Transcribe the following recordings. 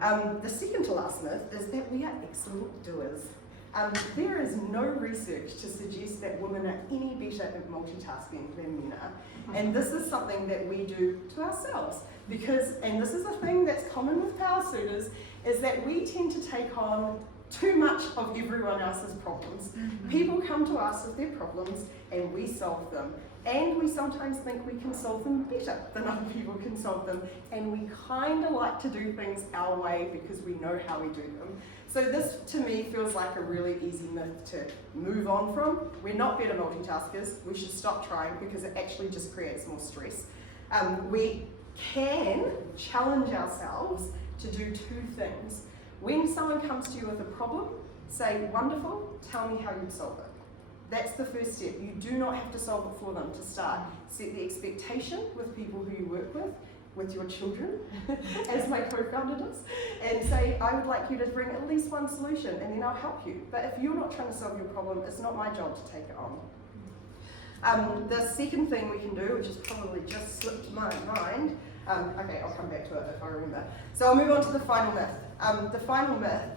The second to last myth is that we are excellent doers. There is no research to suggest that women are any better at multitasking than men are. And this is something that we do to ourselves. Because, and this is a thing that's common with Powrsuiters, is that we tend to take on too much of everyone else's problems. People come to us with their problems and we solve them. And we sometimes think we can solve them better than other people can solve them. And we kind of like to do things our way because we know how we do them. So this, to me, feels like a really easy myth to move on from. We're not better multitaskers. We should stop trying because it actually just creates more stress. We can challenge ourselves to do two things. When someone comes to you with a problem, say, wonderful, tell me how you'd solve it. That's the first step. You do not have to solve it for them to start. Set the expectation with people who you work with your children, as my co-founder does, and say, I would like you to bring at least one solution and then I'll help you. But if you're not trying to solve your problem, it's not my job to take it on. The second thing we can do, which has probably just slipped my mind, okay, I'll come back to it if I remember. So I'll move on to the final myth. The final myth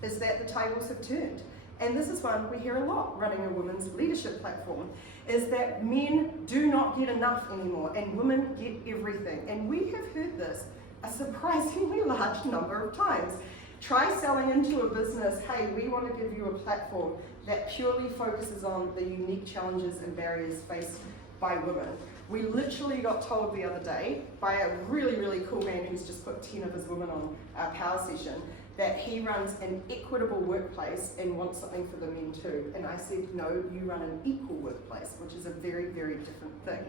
is that the tables have turned. And this is one we hear a lot running a women's leadership platform, is that men do not get enough anymore and women get everything. And we have heard this a surprisingly large number of times. Try selling into a business, hey, we want to give you a platform that purely focuses on the unique challenges and barriers faced by women. We literally got told the other day by a really, really cool man who's just put 10 of his women on our power session that he runs an equitable workplace and wants something for the men too. And I said, no, you run an equal workplace, which is a very, very different thing.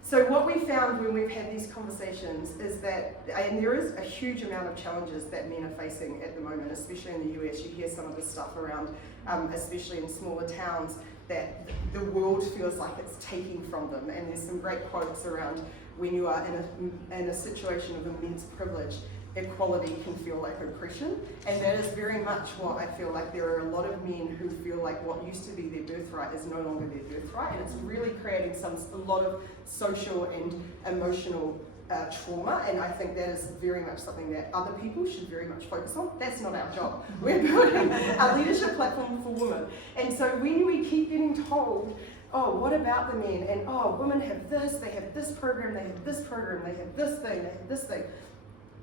So what we found when we've had these conversations is that, and there is a huge amount of challenges that men are facing at the moment, especially in the US. You hear some of this stuff around, especially in smaller towns, that the world feels like it's taking from them. And there's some great quotes around when you are in a situation of immense privilege, equality can feel like oppression, and that is very much what I feel like. There are a lot of men who feel like what used to be their birthright is no longer their birthright, and it's really creating a lot of social and emotional trauma, and I think that is very much something that other people should very much focus on. That's not our job. We're building a leadership platform for women, and so when we keep getting told, oh, what about the men, and oh, women have this, they have this program, they have this program, they have this thing, they have this thing,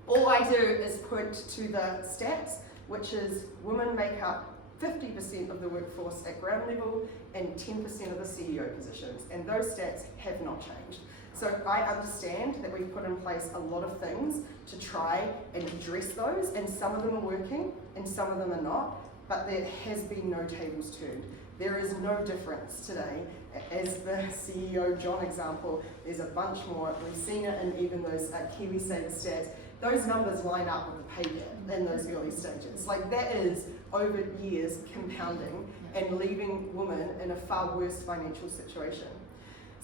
all I do is point to the stats, which is women make up 50% of the workforce at ground level and 10% of the CEO positions, and those stats have not changed. So I understand that we've put in place a lot of things to try and address those, and some of them are working and some of them are not, but there has been no tables turned. There is no difference today. As the CEO John example, there's a bunch more. We've seen it in even those Kiwi Saver stats. Those numbers line up with the pay gap in those early stages. Like that is over years compounding and leaving women in a far worse financial situation.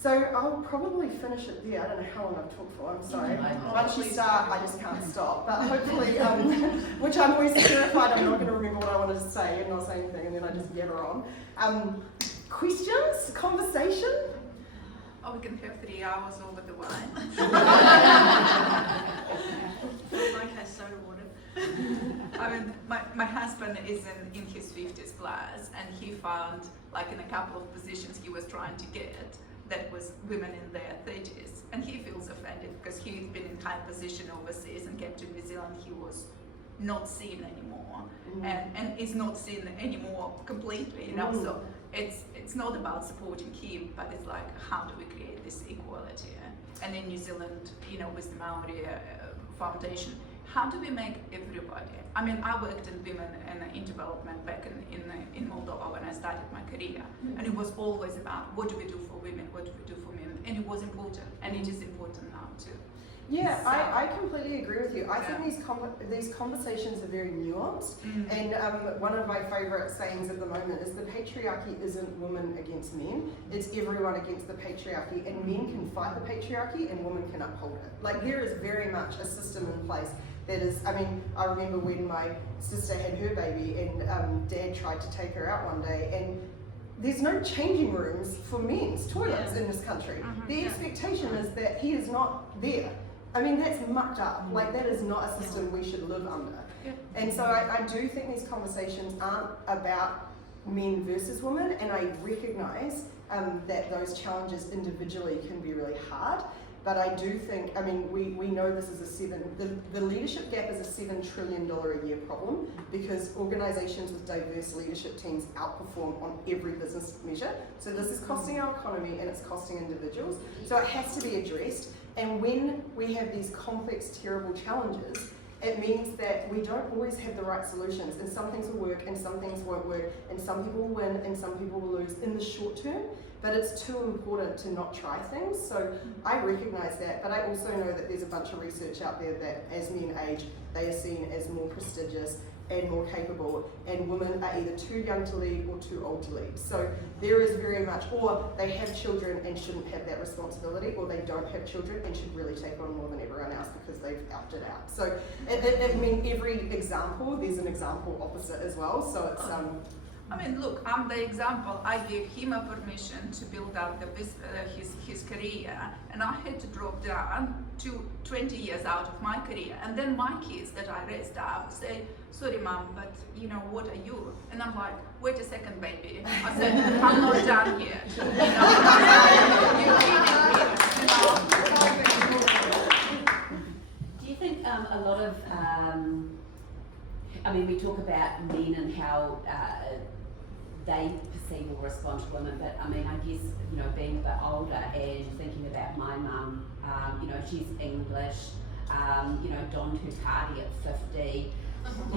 So I'll probably finish it there. I don't know how long I've talked for, I'm sorry. Once you start, I just can't stop. But hopefully, which I'm always terrified I'm not going to remember what I wanted to say and not say anything, and then I just yabber on. Questions? Conversation? Oh, we can have 3 hours over the wine. Like has soda water. I mean, my husband is in his 50s plus, and he found, like in a couple of positions he was trying to get, that was women in their 30s, and he feels offended because he'd been in high position overseas and came to New Zealand. He was not seen anymore, and is not seen anymore completely, you know. So it's not about supporting him, but it's like, how do we create this equality? And in New Zealand, you know, with the Maori Foundation, how do we make everybody? I mean, I worked in women in development back in Moldova when I started my career, and it was always about what do we do for women, what do we do for men, and it was important, and it is important now too. Yeah, so, I completely agree with you. I think these conversations are very nuanced, and one of my favourite sayings at the moment is the patriarchy isn't women against men, it's everyone against the patriarchy, and men can fight the patriarchy and women can uphold it. Like there is very much a system in place that is, I mean, I remember when my sister had her baby and Dad tried to take her out one day, and there's no changing rooms for men's toilets in this country. The expectation is that he is not there. I mean, that's mucked up. Like, that is not a system we should live under. Yeah. And so I do think these conversations aren't about men versus women, and I recognise that those challenges individually can be really hard. But I do think, I mean, we know this is the leadership gap is a $7 trillion a year problem, because organisations with diverse leadership teams outperform on every business measure. So this is costing our economy and it's costing individuals. So it has to be addressed. And when we have these complex, terrible challenges, it means that we don't always have the right solutions, and some things will work and some things won't work, and some people will win and some people will lose in the short term, but it's too important to not try things. So I recognise that, but I also know that there's a bunch of research out there that as men age, they are seen as more prestigious and more capable, and women are either too young to lead or too old to lead. So there is very much, or they have children and shouldn't have that responsibility, or they don't have children and should really take on more than everyone else because they've opted out. So I mean, every example, there's an example opposite as well. So it's I mean, look, I'm the example. I gave him a permission to build out his career, and I had to drop down to 20 years out of my career. And then my kids that I raised up say, sorry mom, but you know, what are you? And I'm like, wait a second, baby. I said, I'm not done yet. You know, you're kidding me, you know. Do you think a lot of, I mean, we talk about men and how they perceive or respond to women, but I mean, I guess, you know, being a bit older and thinking about my mum, you know, she's English, you know, donned her cardi at 50,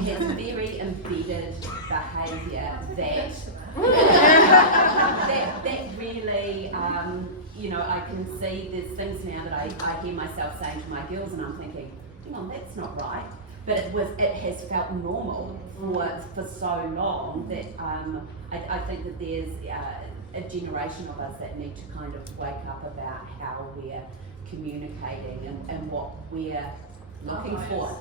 has very embedded behaviour that really, you know, I can see there's things now that I hear myself saying to my girls, and I'm thinking, hang on, that's not right. But it has felt normal for so long that I think that there's a generation of us that need to kind of wake up about how we're communicating and what we're looking for.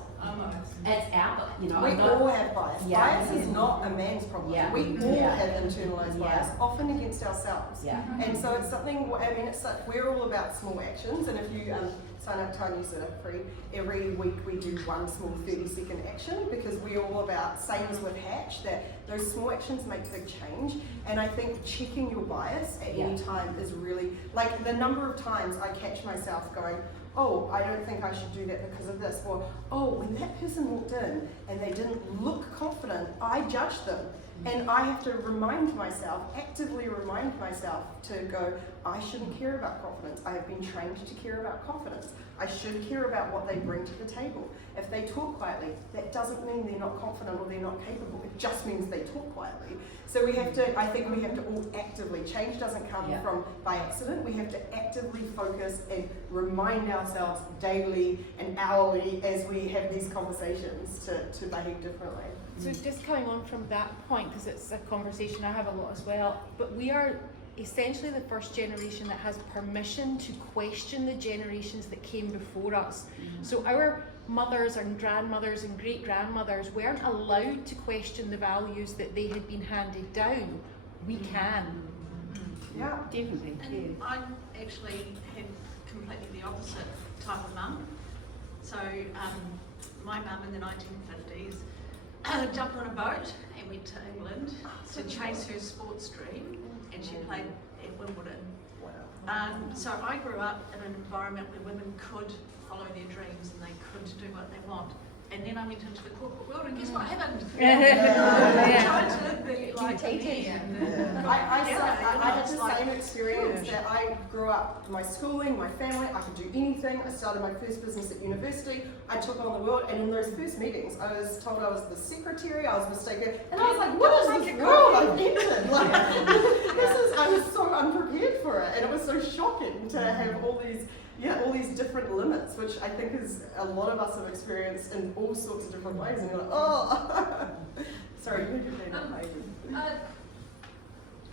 It's our, you know, we all have bias. Yeah. Bias is not a man's problem. Yeah. We all Yeah. have internalized bias, often against ourselves. Yeah. And so it's something, I mean, it's like we're all about small actions, and if you sign up to our newsletter free, every week we do one small 30-second action, because we're all about, same as with Hatch, that those small actions make big change. And I think checking your bias at any time is really, like the number of times I catch myself going, oh, I don't think I should do that because of this, or oh, when that person walked in and they didn't look confident, I judged them. And I have to remind myself, actively remind myself to go, I shouldn't care about confidence. I have been trained to care about confidence. I should care about what they bring to the table. If they talk quietly, that doesn't mean they're not confident or they're not capable. It just means they talk quietly. So we have to, I think we have to all actively, change doesn't come from by accident. We have to actively focus and remind ourselves daily and hourly as we have these conversations to behave differently. So just coming on from that point, because it's a conversation I have a lot as well, but we are essentially the first generation that has permission to question the generations that came before us. So our mothers and grandmothers and great-grandmothers weren't allowed to question the values that they had been handed down. We can. Yeah, Definitely. And I actually had completely the opposite type of mum. So my mum in the 1950s jumped on a boat and went to England to chase her sports dream, and she played at Wimbledon. So I grew up in an environment where women could follow their dreams and they could do what they want. And then I went into the corporate world, and guess what happened? Trying to be like me. I had the same experience that I grew up, my schooling, my family, I could do anything. I started my first business at university. I took on the world, and in those first meetings, I was told I was the secretary, I was mistaken, and I was like, what is this world I've entered? Like, I was so unprepared for it, and it was so shocking to have all these different limits, which I think is a lot of us have experienced in all sorts of different ways, and you're like, oh, sorry, you had your hand up, Hayden.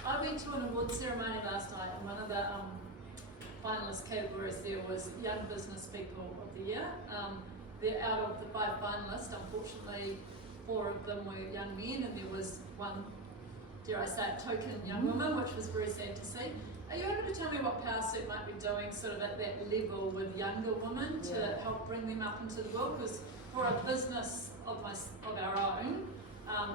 I went to an award ceremony last night, and one of the finalist categories there was Young Business People of the Year. They're out of the 5 finalists, unfortunately 4 of them were young men, and there was one dare I say it, token young women, which was very sad to see. Are you able to tell me what Powrsuit might be doing sort of at that level with younger women to help bring them up into the world? Because for a business of our own,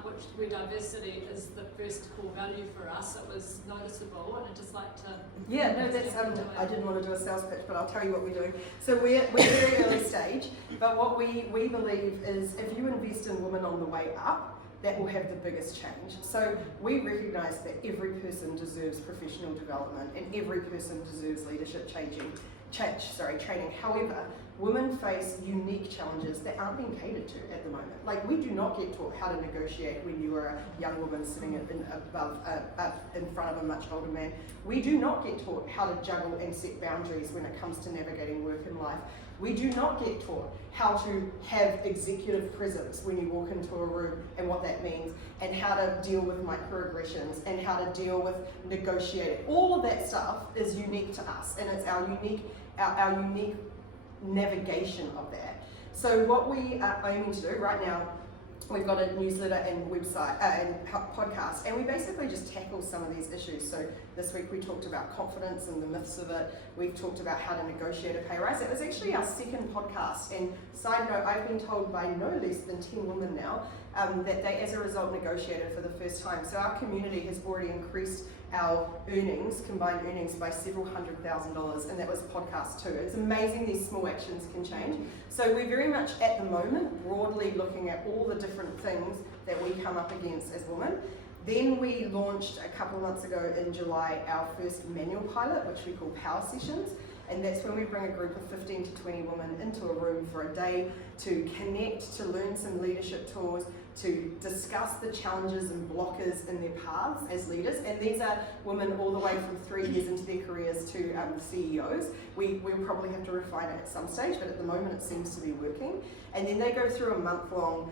which where diversity is the first core value for us, it was noticeable, and I'd just like to... Yeah, no, that's, I didn't want to do a sales pitch, but I'll tell you what we're doing. So we're very early stage, but what we believe is if you invest in women on the way up, that will have the biggest change. So we recognise that every person deserves professional development and every person deserves leadership training. However, women face unique challenges that aren't being catered to at the moment. Like, we do not get taught how to negotiate when you are a young woman sitting in front of a much older man. We do not get taught how to juggle and set boundaries when it comes to navigating work and life. We do not get taught how to have executive presence when you walk into a room and what that means, and how to deal with microaggressions and how to deal with negotiating. All of that stuff is unique to us, and it's our unique navigation of that. So what we are aiming to do right now, we've got a newsletter and website and podcast, and we basically just tackle some of these issues. So this week we talked about confidence and the myths of it. We've talked about how to negotiate a pay rise. It was actually our second podcast, and side note, I've been told by no less than 10 women now that they as a result negotiated for the first time. So our community has already increased our combined earnings by several $100,000, and that was podcast 2. It's amazing these small actions can change. So we're very much at the moment broadly looking at all the different things that we come up against as women. Then we launched a couple of months ago in July our first manual pilot, which we call Power Sessions. And that's when we bring a group of 15 to 20 women into a room for a day to connect, to learn some leadership tools, to discuss the challenges and blockers in their paths as leaders. And these are women all the way from 3 years into their careers to CEOs. We'll probably have to refine it at some stage, but at the moment it seems to be working. And then they go through a month-long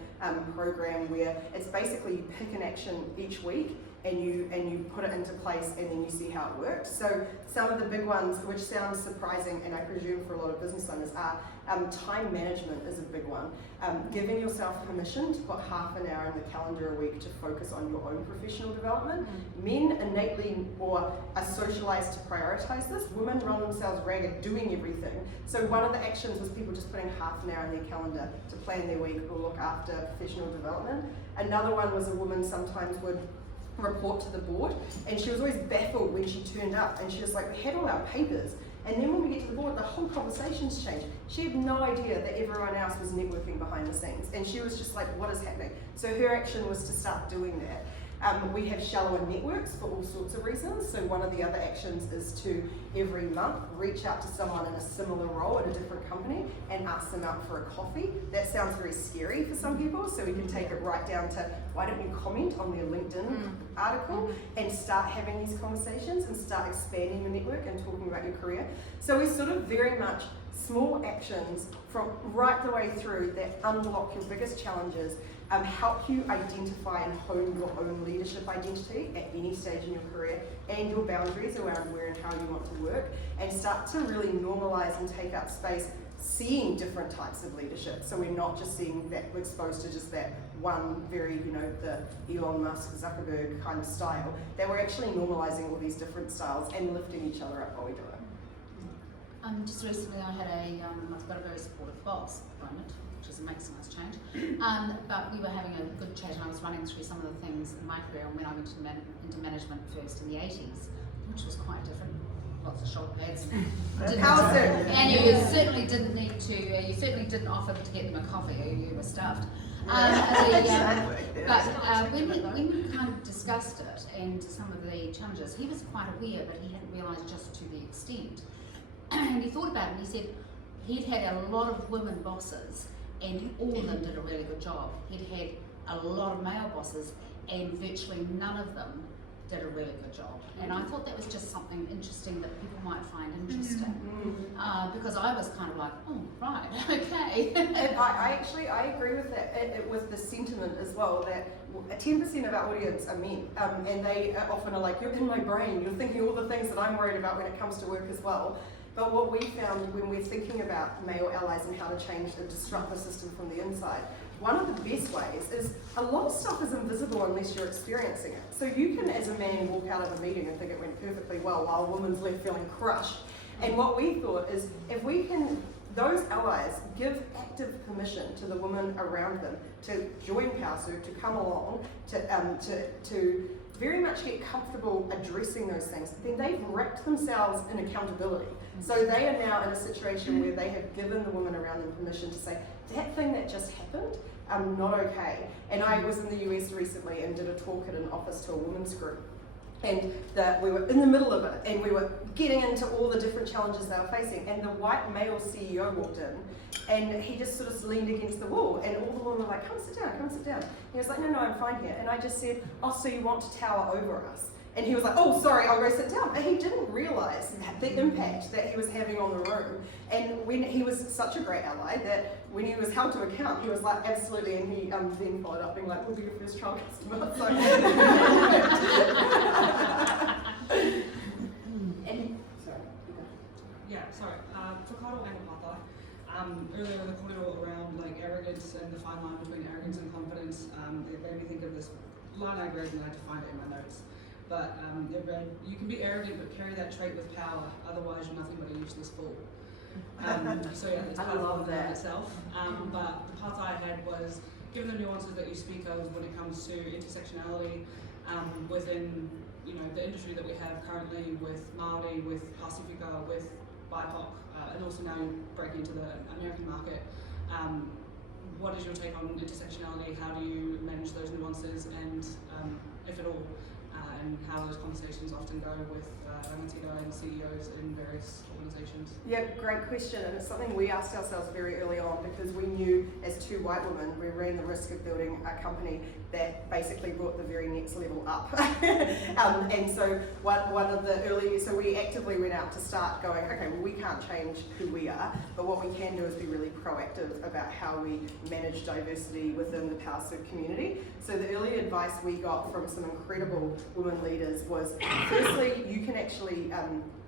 program where it's basically you pick an action each week and you put it into place, and then you see how it works. So some of the big ones, which sounds surprising, and I presume for a lot of business owners, are time management is a big one. Giving yourself permission to put half an hour in the calendar a week to focus on your own professional development. Men innately or are socialized to prioritize this. Women run themselves ragged doing everything. So one of the actions was people just putting half an hour in their calendar to plan their week or look after professional development. Another one was a woman sometimes would report to the board, and she was always baffled when she turned up, and she was like, we had all our papers, and then when we get to the board the whole conversation's changed. She had no idea that everyone else was networking behind the scenes, and she was just like, what is happening? So her action was to start doing that. We have shallower networks for all sorts of reasons. So one of the other actions is to every month reach out to someone in a similar role at a different company and ask them out for a coffee. That sounds very scary for some people, so we can take it right down to why don't you comment on their LinkedIn article and start having these conversations and start expanding your network and talking about your career. So we sort of very much small actions from right the way through that unlock your biggest challenges, help you identify and hone your own leadership identity at any stage in your career and your boundaries around where and how you want to work, and start to really normalize and take up space seeing different types of leadership. So we're not just seeing that we're exposed to just that one very, the Elon Musk, Zuckerberg kind of style, that we're actually normalizing all these different styles and lifting each other up while we do it. Just recently I had I've got a very supportive boss at the moment, which makes a nice change. But we were having a good chat, and I was running through some of the things in my career when I went into management first in the 80s, which was quite different. Lots of shoulder pads. And you certainly didn't need to, you certainly didn't offer to get them a coffee, or you were stuffed. But when we kind of discussed it and some of the challenges, he was quite aware, but he hadn't realised just to the extent. And he thought about it, and he said he'd had a lot of women bosses, and all of them did a really good job. He'd had a lot of male bosses, and virtually none of them did a really good job. And I thought that was just something interesting that people might find interesting. Because I was kind of like, oh, right, okay. And I agree with that, with the sentiment as well, that 10% of our audience are men, and they often are like, you're in my brain, you're thinking all the things that I'm worried about when it comes to work as well. But what we found when we're thinking about male allies and how to change and disrupt the system from the inside, one of the best ways is a lot of stuff is invisible unless you're experiencing it. So you can, as a man, walk out of a meeting and think it went perfectly well while a woman's left feeling crushed. And what we thought is, if we can, those allies give active permission to the women around them to join Powrsuit, to come along, to very much get comfortable addressing those things, then they've wrapped themselves in accountability. So they are now in a situation where they have given the women around them permission to say, that thing that just happened, not okay. And I was in the US recently and did a talk at an office to a women's group. And we were in the middle of it, and we were getting into all the different challenges they were facing. And the white male CEO walked in, and he just sort of leaned against the wall, and all the women were like, come sit down, come sit down. And he was like, no, I'm fine here. And I just said, oh, so you want to tower over us? And he was like, oh, sorry, I'll go sit down. And he didn't realise the impact that he was having on the room. And when he was such a great ally that when he was held to account, he was like, absolutely. And he then followed up being like, we'll be your first trial customer. So, for Karo and Papa, earlier in the corridor around like arrogance and the fine line between arrogance and confidence, it made me think of this line I read and I defined it in my notes. But it read, you can be arrogant but carry that trait with power, otherwise you're nothing but a useless fool. So yeah, it's part of that itself. But the part I had was, given the nuances that you speak of when it comes to intersectionality within the industry that we have currently with Māori, with Pasifika, with BIPOC, and also now breaking into the American market. What is your take on intersectionality? How do you manage those nuances, and if at all, and how those conversations often go with rangatira and CEOs in various organisations? Yeah, great question, and it's something we asked ourselves very early on, because we knew as two white women we ran the risk of building a company that basically brought the very next level up. And so one of the early, so we actively went out to start going, okay, well, we can't change who we are, but what we can do is be really proactive about how we manage diversity within the Powrsuit community. So the early advice we got from some incredible women leaders was, firstly, you can actually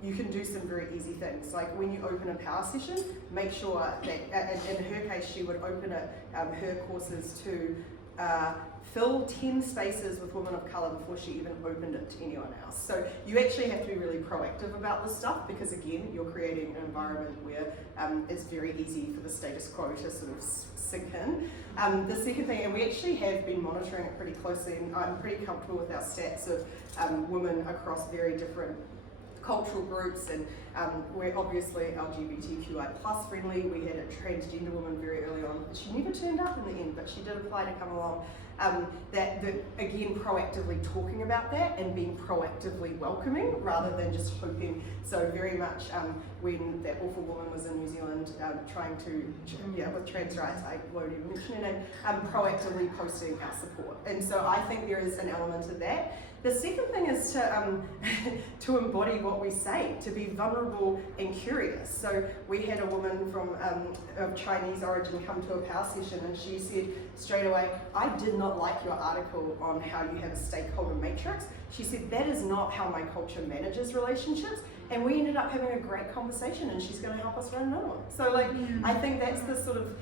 you can do some very easy things. Like when you open a power session, make sure that, in her case, she would open her courses to fill 10 spaces with women of colour before she even opened it to anyone else. So you actually have to be really proactive about this stuff, because again, you're creating an environment where it's very easy for the status quo to sort of sink in. The second thing, and we actually have been monitoring it pretty closely, and I'm pretty comfortable with our stats of women across very different cultural groups, and we're obviously LGBTQI plus friendly. We had a transgender woman very early on. She never turned up in the end, but she did apply to come along. That again, proactively talking about that and being proactively welcoming rather than just hoping. So very much when that awful woman was in New Zealand trying to, with trans rights, I won't even mention her name, proactively posting our support. And so I think there is an element of that. The second thing is to embody what we say, to be vulnerable and curious. So we had a woman from of Chinese origin come to a power session, and she said straight away, I did not like your article on how you have a stakeholder matrix. She said, that is not how my culture manages relationships. And we ended up having a great conversation, and she's going to help us run another one. So like, I think that's the sort of,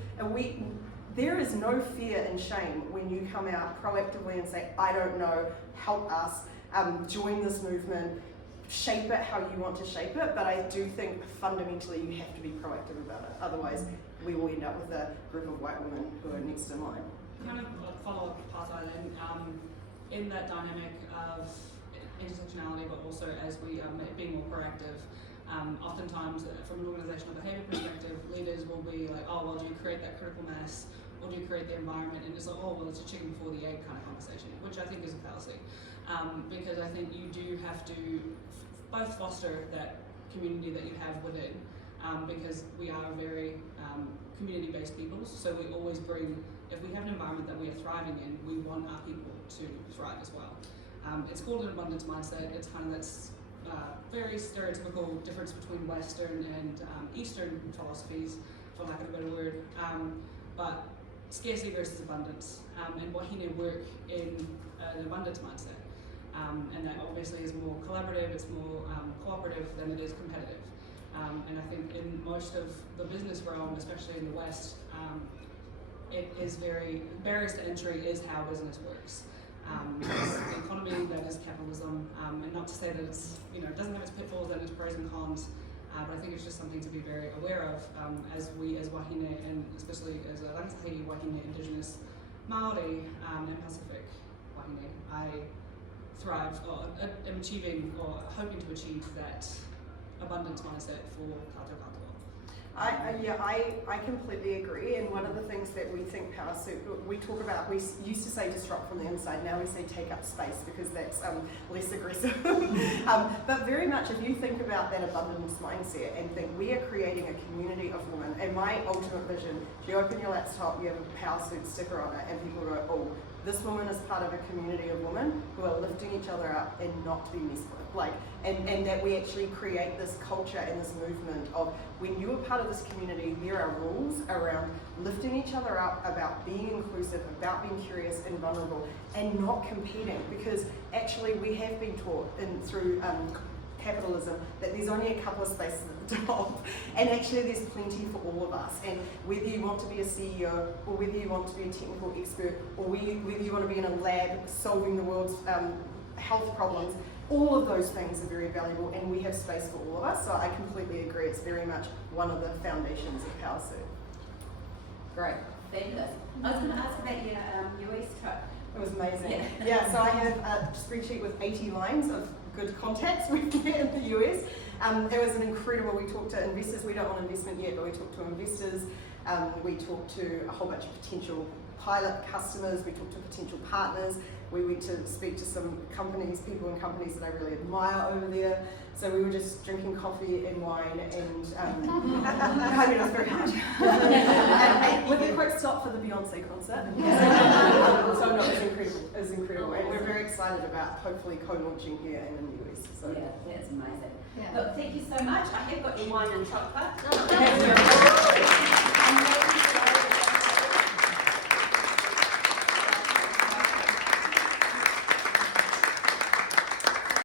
there is no fear and shame when you come out proactively and say, I don't know, help us, join this movement, shape it how you want to shape it. But I do think fundamentally you have to be proactive about it. Otherwise, we will end up with a group of white women who are next in line. Kind of follow up part I then, in that dynamic of intersectionality, but also as we being more proactive, oftentimes from an organisational behaviour perspective, leaders will be like, oh, well, do you create that critical mass, or do you create the environment? And it's like, oh, well, it's a chicken before the egg kind of conversation, which I think is a fallacy. Because I think you do have to both foster that community that you have within, because we are very community-based peoples, so we always bring, if we have an environment that we are thriving in, we want our people to thrive as well. It's called an abundance mindset. It's kind of that's very stereotypical difference between Western and Eastern philosophies, for lack of a better word. But scarcity versus abundance, and wahine work in an abundance mindset. And that obviously is more collaborative, it's more cooperative than it is competitive. And I think in most of the business realm, especially in the West, it is very, barriers to entry is how business works. It's the economy, that is capitalism, and not to say that it's, you know, it doesn't have its pitfalls and its pros and cons, but I think it's just something to be very aware of as we, as wahine, and especially as a rangatahi wahine, Indigenous Māori, and Pacific wahine. I thrive, or am achieving, or hoping to achieve that abundance mindset for katoa katoa. I completely agree, and one of the things that we think Powrsuit, we talk about, we used to say disrupt from the inside, now we say take up space because that's less aggressive. But very much if you think about that abundance mindset and think we are creating a community of women, and my ultimate vision, if you open your laptop, you have a Powrsuit sticker on it and people go, oh, this woman is part of a community of women who are lifting each other up and not to be messed with. Like, and that we actually create this culture and this movement of when you are part of this community, there are rules around lifting each other up, about being inclusive, about being curious and vulnerable, and not competing. Because actually we have been taught through capitalism that there's only a couple of spaces at the top, and actually there's plenty for all of us. And whether you want to be a CEO, or whether you want to be a technical expert, or whether you want to be in a lab solving the world's health problems, all of those things are very valuable, and we have space for all of us. So I completely agree. It's very much one of the foundations of Powrsuit. Great, fabulous. I was going to ask about your US trip. It was amazing. Yeah. Yeah, so I have a spreadsheet with 80 lines of good contacts we've met in the US. It was an incredible, we talked to investors, we don't want investment yet, but we talked to investors, we talked to a whole bunch of potential pilot customers, we talked to potential partners, we went to speak to some companies, people in companies that I really admire over there. So we were just drinking coffee and wine and I mean, it was very hard. and with a quick stop for the Beyonce concert. So no, it was incredible. And we're very excited about hopefully co-launching here and in the US. So. Yeah, that's amazing. Yeah. Look, thank you so much. I have got your wine and chocolate. Thank you.